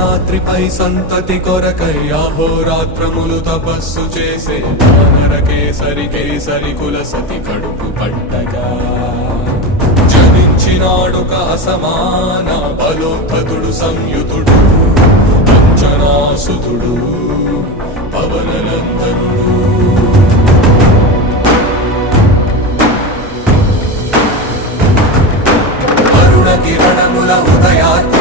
అంజనాద్రిపై సంతతి కొరకై అహోరాత్రములు తపస్సు చేసే వానర కేసరి కేసరి కుల సతి కడుపు పట్టగా జనించినాడొక అసమాన బలోద్ధతుడు సంయుతుడు అంజనాసుతుడు పవననందనుడు. కిరణముల ఉదయాత్మ